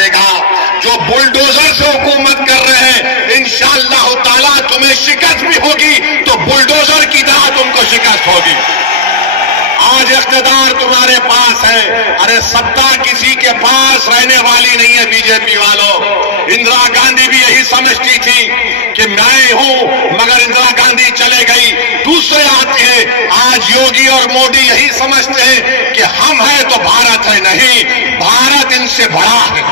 करेगा। जो बुलडोजर से हुकूमत कर रहे हैं, इंशाअल्लाह ताला तुम्हें शिकस्त भी होगी तो बुलडोजर की तरह तुमको शिकस्त होगी। आज इख्तिदार तुम्हारे पास है, अरे सत्ता किसी के पास रहने वाली नहीं है। बीजेपी वालों, इंदिरा गांधी भी यही समझती थी कि मैं हूं, मगर इंदिरा गांधी चले गई, दूसरे आते हैं। आज योगी और मोदी यही समझते हैं कि हम हैं तो भारत है। नहीं, भारत इनसे बड़ा है,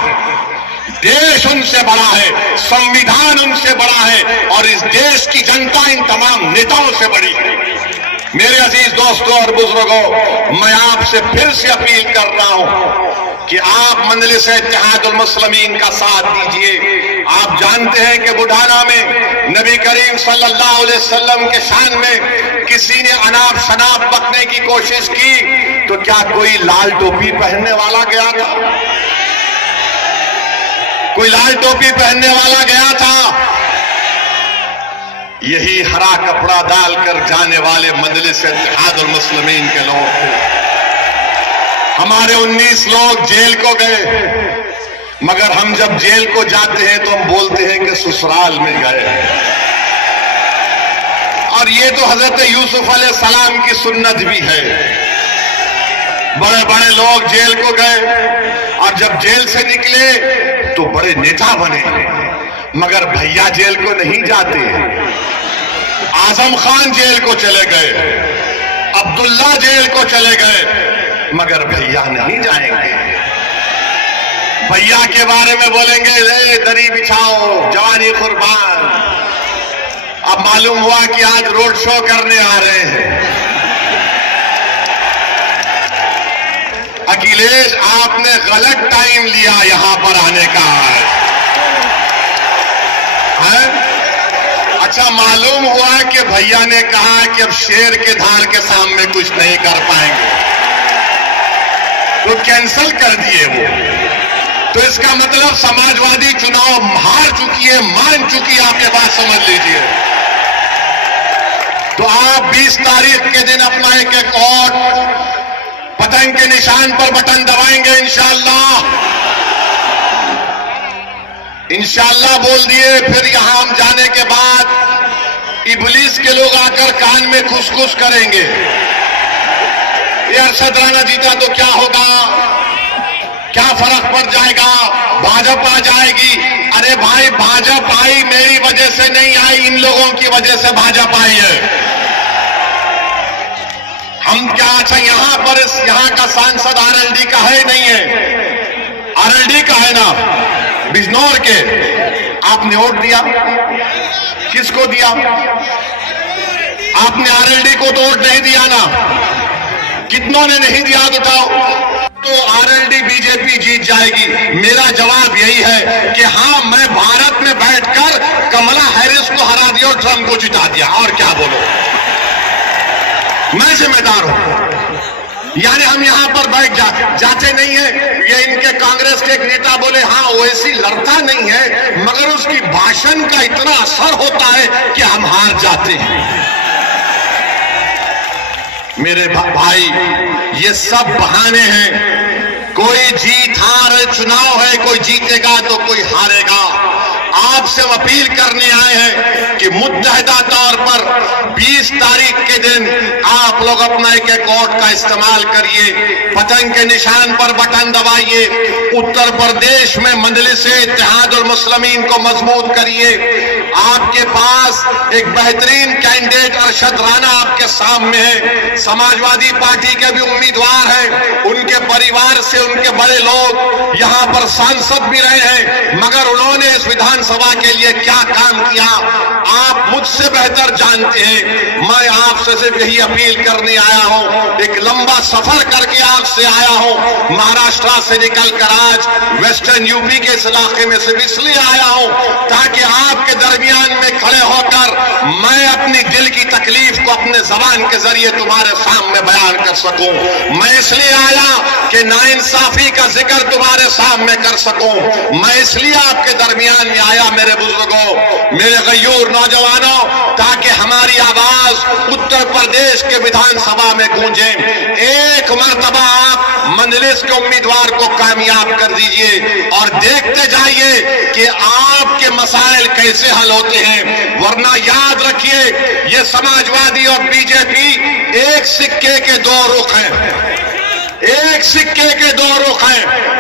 देश उनसे बड़ा है, संविधान उनसे बड़ा है और इस देश की जनता इन तमाम नेताओं से बड़ी है। मेरे अजीज दोस्तों और बुजुर्गों, मैं आपसे फिर से अपील कर रहा हूं कि आप मजलिस इत्तेहादुल मुस्लिमीन का साथ दीजिए। आप जानते हैं कि बुढ़ाना में नबी करीम सल्लल्लाहु अलैहि वसल्लम के शान में किसी ने अनाप शनाप बकने की कोशिश की तो क्या कोई लाल टोपी पहनने वाला गया था? कोई लाल टोपी पहनने वाला गया था? यही हरा कपड़ा डालकर जाने वाले मजलिस इत्तेहादुल मुस्लिमीन के लोग थे। हमारे 19 लोग जेल को गए, मगर हम जब जेल को जाते हैं तो हम बोलते हैं कि ससुराल में गए। और ये तो हजरत यूसुफ अलैहिस्सलाम की सुन्नत भी है। बड़े बड़े लोग जेल को गए और जब जेल से निकले तो बड़े नेता बने, मगर भैया जेल को नहीं जाते। आजम खान जेल को चले गए, अब्दुल्ला जेल को चले गए, मगर भैया नहीं जाएंगे। भैया के बारे में बोलेंगे ले दरी बिछाओ जवानी कुर्बान। अब मालूम हुआ कि आज रोड शो करने आ रहे हैं। अखिलेश, आपने गलत टाइम लिया यहां पर आने का है? अच्छा, मालूम हुआ कि भैया ने कहा कि अब शेर के धार के सामने कुछ नहीं कर पाएंगे तो कैंसिल कर दिए वो। तो इसका मतलब समाजवादी चुनाव हार चुकी है, मान चुकी है। आप ये बात समझ लीजिए। तो आप 20 तारीख के दिन अपना एक एक और पतंग के निशान पर बटन दबाएंगे इंशाअल्लाह। इंशाअल्लाह बोल दिए। फिर यहां हम जाने के बाद इब्लीस के लोग आकर कान में खुसखुस करेंगे, ये अरशद राणा जीता तो क्या होगा, क्या फर्क पड़ जाएगा, भाजपा आ जाएगी। अरे भाई, भाजपा आई मेरी वजह से नहीं आई, इन लोगों की वजह से भाजपा आई है। हम क्या अच्छा यहां पर यहां का सांसद आरएलडी का है नहीं है? आरएलडी का है ना, बिजनौर के। आपने वोट दिया, किसको दिया? आपने आरएलडी को तो वोट नहीं दिया ना। कितनों ने नहीं दिया बताओ? तो आरएलडी बीजेपी जीत जाएगी। मेरा जवाब यही है कि हाँ, मैं भारत में बैठकर कमला हैरिस को हरा दिया और ट्रंप को जिता दिया। और क्या बोलो, मैं जिम्मेदार हूं। यानी हम यहां पर बैठ जाते नहीं है। ये इनके कांग्रेस के एक नेता बोले हाँ, ओवैसी लड़ता नहीं है, मगर उसकी भाषण का इतना असर होता है कि हम हार जाते हैं। मेरे भाई, ये सब बहाने हैं। कोई जीत हार चुनाव है, कोई जीतेगा तो कोई हारेगा। आपसे हम अपील करने आए हैं कि मुत्तहिदा तौर पर 20 तारीख के दिन आप लोग अपना एक एक वोट का इस्तेमाल करिए, पतंग के निशान पर बटन दबाइए, उत्तर प्रदेश में मजलिस इत्तेहादुल मुस्लिमीन को मजबूत करिए। आपके पास एक बेहतरीन कैंडिडेट अरशद राणा आपके सामने है। समाजवादी पार्टी के भी उम्मीदवार हैं, उनके परिवार से उनके बड़े लोग यहां पर सांसद भी रहे हैं, मगर उन्होंने इस विधानसभा के लिए क्या काम किया आप मुझसे बेहतर जानते हैं। मैं आपसे सिर्फ यही अपील करने आया हूं, एक लंबा सफर करके आपसे आया हूं। महाराष्ट्र से निकलकर आज वेस्टर्न यूपी के इस इलाके में सिर्फ इसलिए आया हूं ताकि आपके दरमियान में खड़े होकर मैं अपनी दिल की तकलीफ को अपने जबान के जरिए तुम्हारे सामने बयान कर सकूं। मैं इसलिए आया कि नाइंसाफी का जिक्र तुम्हारे सामने कर सकूं। मैं इसलिए आपके दरमियान में आया मेरे बुजुर्गों, मेरे गयूर नौजवानों, ताकि हमारी आवाज उत्तर प्रदेश के विधानसभा में गूंजे। एक मर्तबा आप मजलिस के उम्मीदवार को कामयाब कर दीजिए। जाइए और देखते जाइए कि आपके मसाइल कैसे हल होते हैं। वरना याद रखिए, ये समाजवादी और बीजेपी एक सिक्के के दो रुख हैं, एक सिक्के के दो रुख हैं।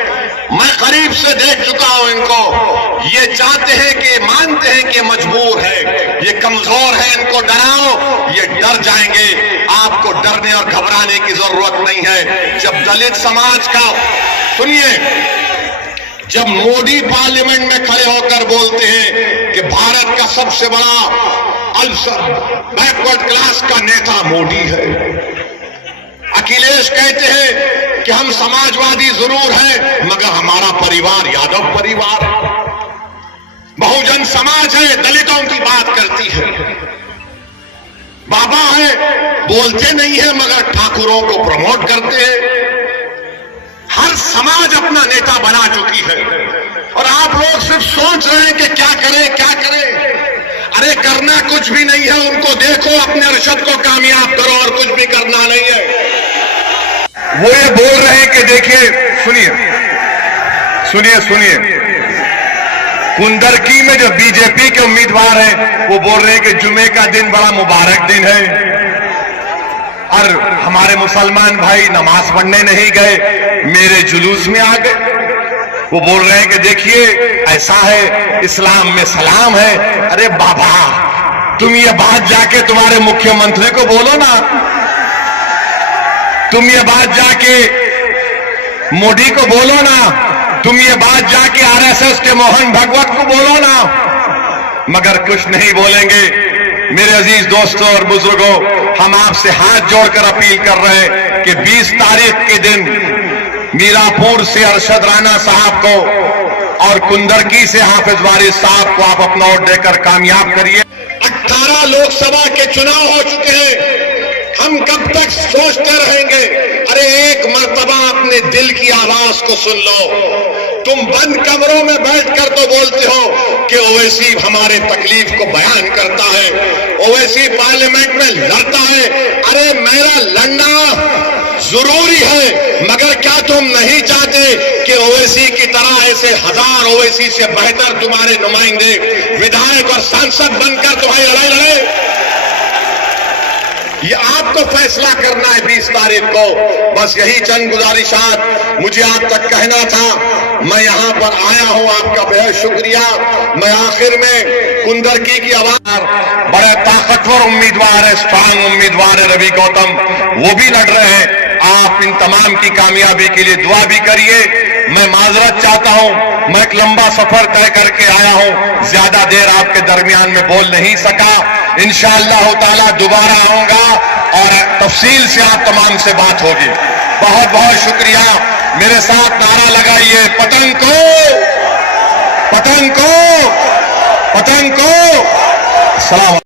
मैं करीब से देख चुका हूं इनको। ये चाहते हैं कि, मानते हैं कि मजबूर है, ये कमजोर है, इनको डराओ, ये डर जाएंगे। आपको डरने और घबराने की जरूरत नहीं है। जब दलित समाज का, सुनिए, जब मोदी पार्लियामेंट में खड़े होकर बोलते हैं कि भारत का सबसे बड़ा बैकवर्ड क्लास का नेता मोदी है, अखिलेश कहते हैं कि हम समाजवादी जरूर हैं मगर हमारा परिवार यादव परिवार है, बहुजन समाज है, दलितों की बात करती है, बाबा है, बोलते नहीं है मगर ठाकुरों को प्रमोट करते हैं। हर समाज अपना नेता बना चुकी है और आप लोग सिर्फ सोच रहे हैं कि क्या करें क्या करें। अरे करना कुछ भी नहीं है, उनको देखो, अपने अरशद को कामयाब करो और कुछ भी करना नहीं है। वो ये बोल रहे हैं कि देखिए, सुनिए सुनिए सुनिए, कुंदरकी में जो बीजेपी के उम्मीदवार हैं वो बोल रहे हैं कि जुमे का दिन बड़ा मुबारक दिन है और हमारे मुसलमान भाई नमाज पढ़ने नहीं गए, मेरे जुलूस में आ गए। वो बोल रहे हैं कि देखिए ऐसा है, इस्लाम में सलाम है। अरे बाबा, तुम ये बात जाके तुम्हारे मुख्यमंत्री को बोलो ना, तुम ये बात जाके मोदी को बोलो ना, तुम ये बात जाके आरएसएस के मोहन भागवत को बोलो ना, मगर कुछ नहीं बोलेंगे। मेरे अजीज दोस्तों और बुजुर्गों, हम आपसे हाथ जोड़कर अपील कर रहे हैं कि 20 तारीख के दिन मीरापुर से अरशद राणा साहब को और कुंदरकी से हाफिज वारिस साहब को आप अपना वोट देकर कामयाब करिए। 18 लोकसभा के चुनाव हो चुके हैं, हम कब तक सोचते रहेंगे? अरे एक मर्तबा अपने दिल की आवाज को सुन लो। तुम बंद कमरों में बैठकर तो बोलते हो कि ओवैसी हमारे तकलीफ को बयान करता है, ओवैसी पार्लियामेंट में लड़ता है। अरे मेरा लड़ना जरूरी है, मगर क्या तुम नहीं चाहते कि ओवैसी की तरह ऐसे हजार ओवैसी से बेहतर तुम्हारे नुमाइंदे विधायक और सांसद बनकर तुम्हारी लड़ाई लड़े? ये आपको फैसला करना है 20 तारीख को। बस यही चंद गुजारिशात मुझे आप तक कहना था। मैं यहां पर आया हूं, आपका बेहद शुक्रिया। मैं आखिर में कुंदरकी की आवाज, बड़े ताकतवर उम्मीदवार है, स्ट्रांग उम्मीदवार है रवि गौतम, वो भी लड़ रहे हैं। आप इन तमाम की कामयाबी के लिए दुआ भी करिए। मैं माजरत चाहता हूं, मैं एक लंबा सफर तय करके आया हूं, ज्यादा देर आपके दरमियान में बोल नहीं सका। इंशाअल्लाह ताला दोबारा आऊंगा और तफसील से आप तमाम से बात होगी। बहुत बहुत शुक्रिया। मेरे साथ नारा लगाइए, पतंग को, पतंग को, पतंग को। सलाम।